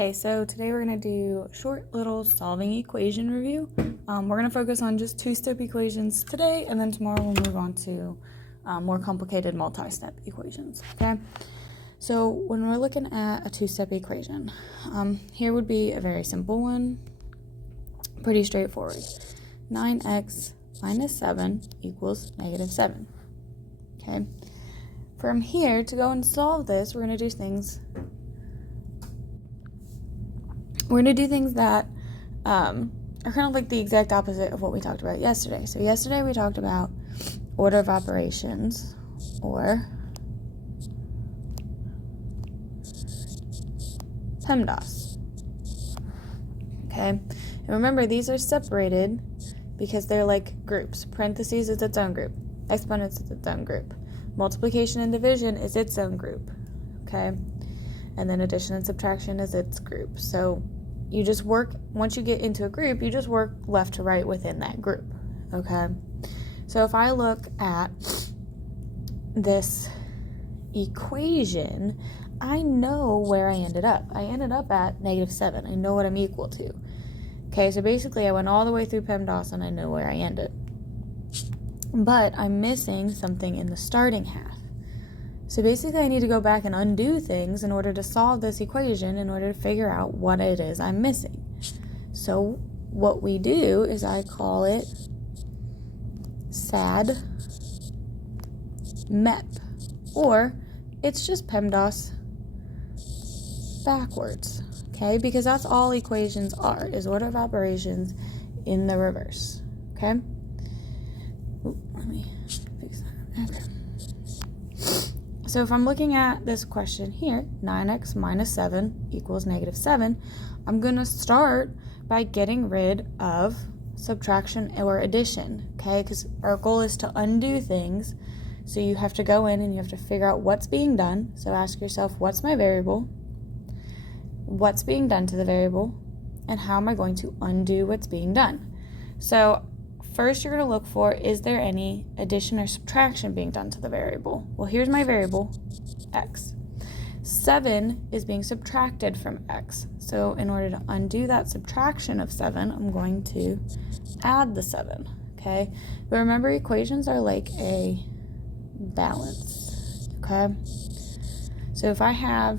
Okay, so today we're going to do a short little solving equation review. We're going to focus on just two-step equations today, and then tomorrow we'll move on to more complicated multi-step equations, okay? So when we're looking at a two-step equation, here would be a very simple one, pretty straightforward. 9x minus 7 equals negative 7, okay? From here, to go and solve this, we're going to do things that are kind of like the exact opposite of what we talked about yesterday. So yesterday we talked about order of operations, or PEMDAS. Okay, and remember, these are separated because they're like groups. Parentheses is its own group. Exponents is its own group. Multiplication and division is its own group. Okay, and then addition and subtraction is its group. So you just work, once you get into a group, you just work left to right within that group, okay? So if I look at this equation, I know where I ended up. I ended up at negative 7. I know what I'm equal to. Okay, so basically I went all the way through PEMDAS and I know where I ended. But I'm missing something in the starting half. So basically I need to go back and undo things in order to solve this equation, in order to figure out what it is I'm missing. So what we do is I call it SAD MEP, or it's just PEMDAS backwards, okay? Because that's all equations are, is order of operations in the reverse, okay? Ooh, let me fix that, okay. So if I'm looking at this question here, 9x minus 7 equals negative 7, I'm going to start by getting rid of subtraction or addition, okay? Because our goal is to undo things. So you have to go in and you have to figure out what's being done. So ask yourself, what's my variable? What's being done to the variable? And how am I going to undo what's being done? So first, you're going to look for, is there any addition or subtraction being done to the variable? Well, here's my variable, x. 7 is being subtracted from x. So in order to undo that subtraction of 7, I'm going to add the 7, okay? But remember, equations are like a balance, okay? So if I have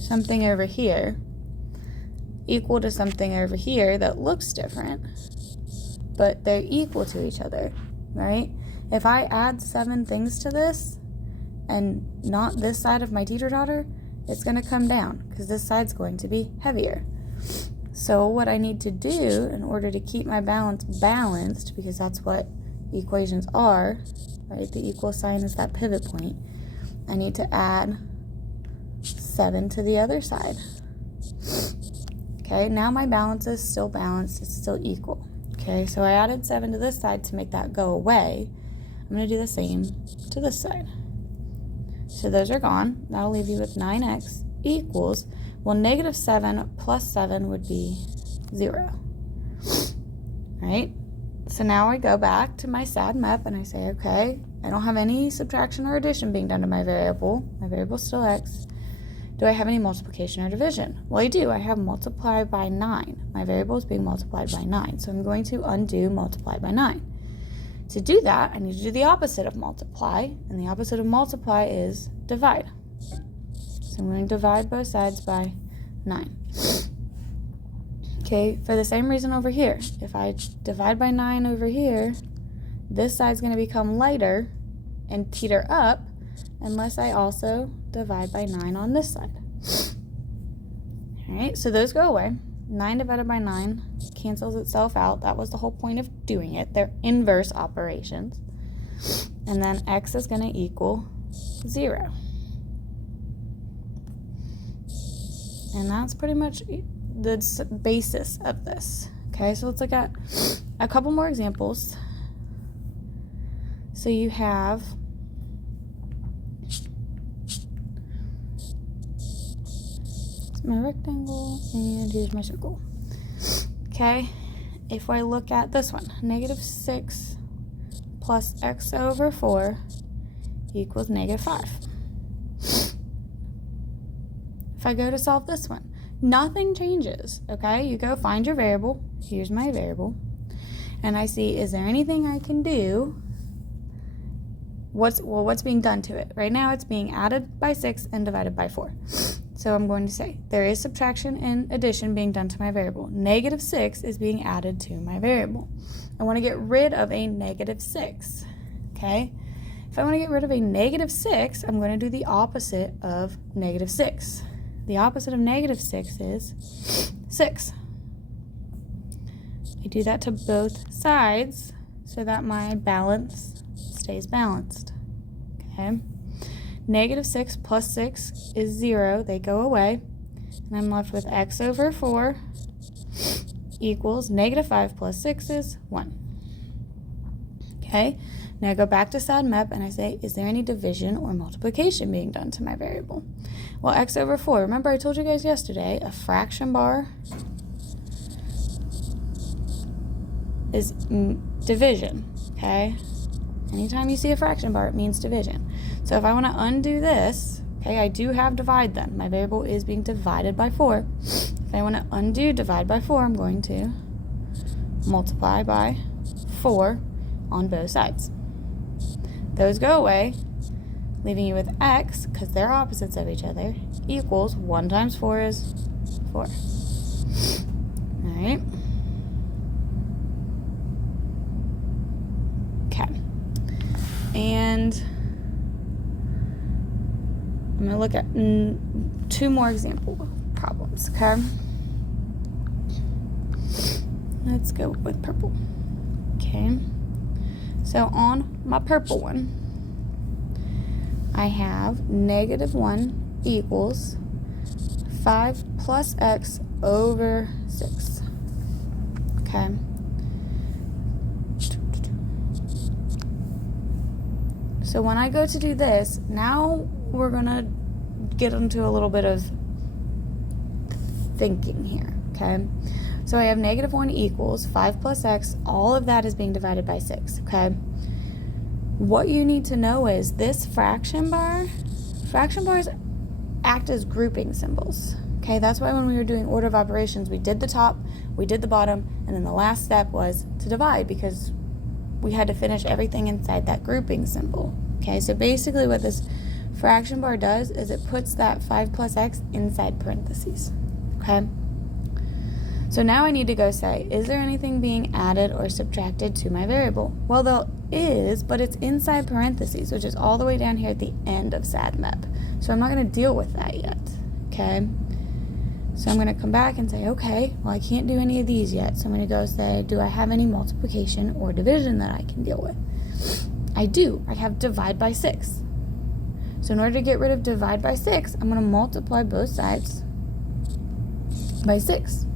something over here equal to something over here that looks different, but they're equal to each other, right? If I add 7 things to this and not this side of my teeter-totter, it's going to come down because this side's going to be heavier. So what I need to do in order to keep my balance balanced, because that's what equations are, right? The equal sign is that pivot point. I need to add 7 to the other side. Okay, now my balance is still balanced, it's still equal. Okay, so I added 7 to this side to make that go away. I'm going to do the same to this side. So those are gone. That'll leave you with 9x equals, well, negative 7 plus 7 would be 0. Right? So now I go back to my SAD MEP and I say, okay, I don't have any subtraction or addition being done to my variable. My variable's still x. Do I have any multiplication or division? Well, I do. I have multiply by 9. My variable is being multiplied by 9. So I'm going to undo multiply by 9. To do that, I need to do the opposite of multiply. And the opposite of multiply is divide. So I'm going to divide both sides by 9. Okay, for the same reason over here. If I divide by 9 over here, this side's going to become lighter and teeter up, unless I also divide by 9 on this side. Alright, so those go away. 9 divided by 9 cancels itself out. That was the whole point of doing it. They're inverse operations. And then x is going to equal 0. And that's pretty much the basis of this. Okay, so let's look at a couple more examples. So you have my rectangle, and here's my circle. Okay, if I look at this one, negative 6 plus x over 4 equals negative 5. if I go to solve this one, nothing changes, okay? You go find your variable. Here's my variable. And I see, is there anything I can do? What's being done to it? Right now it's being added by 6 and divided by 4. So I'm going to say there is subtraction and addition being done to my variable. Negative 6 is being added to my variable. I want to get rid of a negative 6, okay? If I want to get rid of a negative 6, I'm going to do the opposite of negative 6. The opposite of negative 6 is 6. I do that to both sides so that my balance stays balanced, okay? Negative 6 plus 6 is 0. They go away. And I'm left with x over 4 equals negative 5 plus 6 is 1. Okay, now I go back to SADMEP and I say, is there any division or multiplication being done to my variable? Well, x over 4, remember I told you guys yesterday, a fraction bar is division, okay? Anytime you see a fraction bar, it means division. So if I want to undo this, okay, I do have divide then. My variable is being divided by 4. If I want to undo divide by 4, I'm going to multiply by 4 on both sides. Those go away, leaving you with x, because they're opposites of each other, equals 1 times 4 is 4. Alright. Okay. And I'm going to look at 2 more example problems, okay? Let's go with purple. Okay. So on my purple one, I have negative 1 equals 5 plus x over 6. Okay. So when I go to do this, now we're going to get into a little bit of thinking here, okay? So I have negative 1 equals 5 plus x. All of that is being divided by 6, okay? What you need to know is this fraction bars act as grouping symbols, okay? That's why when we were doing order of operations, we did the top, we did the bottom, and then the last step was to divide because we had to finish everything inside that grouping symbol, okay? So basically what this fraction bar does is it puts that 5 plus x inside parentheses, okay? So now I need to go say, is there anything being added or subtracted to my variable? Well, there is, but it's inside parentheses, which is all the way down here at the end of SADMEP. So I'm not going to deal with that yet, okay? So I'm going to come back and say, okay, well, I can't do any of these yet. So I'm going to go say, do I have any multiplication or division that I can deal with? I do. I have divide by 6. So in order to get rid of divide by 6, I'm going to multiply both sides by 6.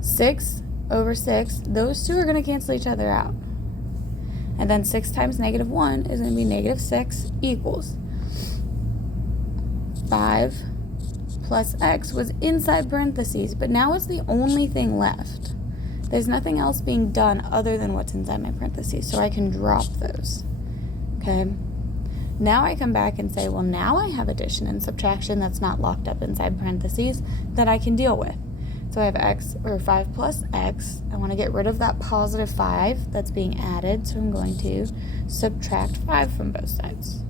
6 over 6, those two are going to cancel each other out. And then 6 times negative 1 is going to be negative 6 equals 5 plus x was inside parentheses, but now it's the only thing left. There's nothing else being done other than what's inside my parentheses, so I can drop those. Okay? Now I come back and say, well, now I have addition and subtraction that's not locked up inside parentheses that I can deal with. So I have x, or 5 plus x. I want to get rid of that positive 5 that's being added, so I'm going to subtract 5 from both sides.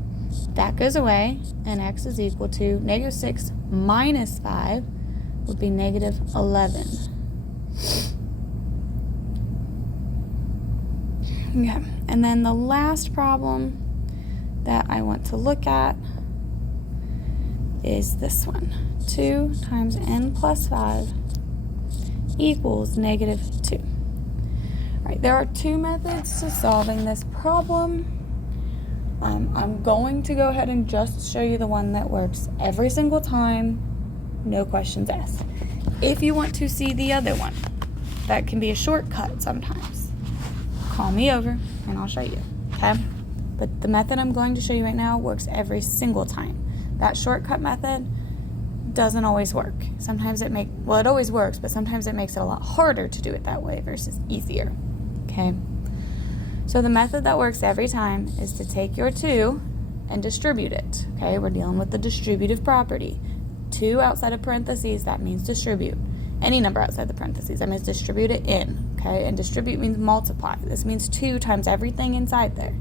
That goes away, and x is equal to negative 6 minus 5 would be negative 11. Okay, and then the last problem that I want to look at is this one. 2 times n plus 5 equals negative 2. All right, there are 2 methods to solving this problem. I'm going to go ahead and just show you the one that works every single time, no questions asked. If you want to see the other one, that can be a shortcut sometimes, call me over and I'll show you, okay? But the method I'm going to show you right now works every single time. That shortcut method doesn't always work. Sometimes it always works, but sometimes it makes it a lot harder to do it that way versus easier, okay? So the method that works every time is to take your 2 and distribute it, okay? We're dealing with the distributive property. 2 outside of parentheses, that means distribute. Any number outside the parentheses, that means distribute it in, okay? And distribute means multiply. This means 2 times everything inside there.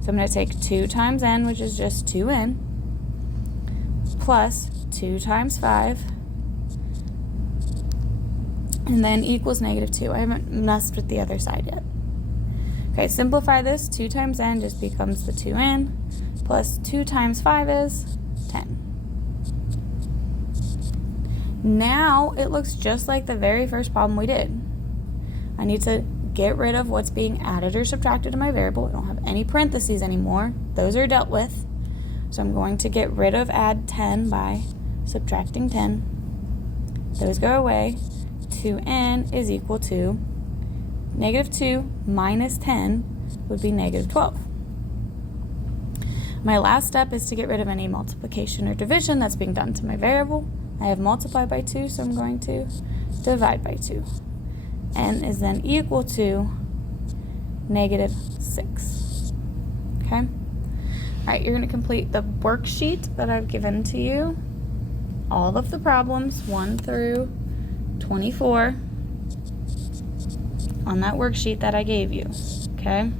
So I'm going to take 2 times n, which is just 2n, plus 2 times 5, and then equals -2. I haven't messed with the other side yet. Okay, simplify this. 2 times n just becomes the 2n, plus 2 times 5 is 10. Now it looks just like the very first problem we did. I need to get rid of what's being added or subtracted to my variable. I don't have any parentheses anymore. Those are dealt with. So I'm going to get rid of add 10 by subtracting 10. Those go away. 2n is equal to -2 minus 10 would be -12. My last step is to get rid of any multiplication or division that's being done to my variable. I have multiplied by 2, so I'm going to divide by 2. N is then equal to -6. Okay? All right, you're going to complete the worksheet that I've given to you. All of the problems, 1 through 24, on that worksheet that I gave you. Okay?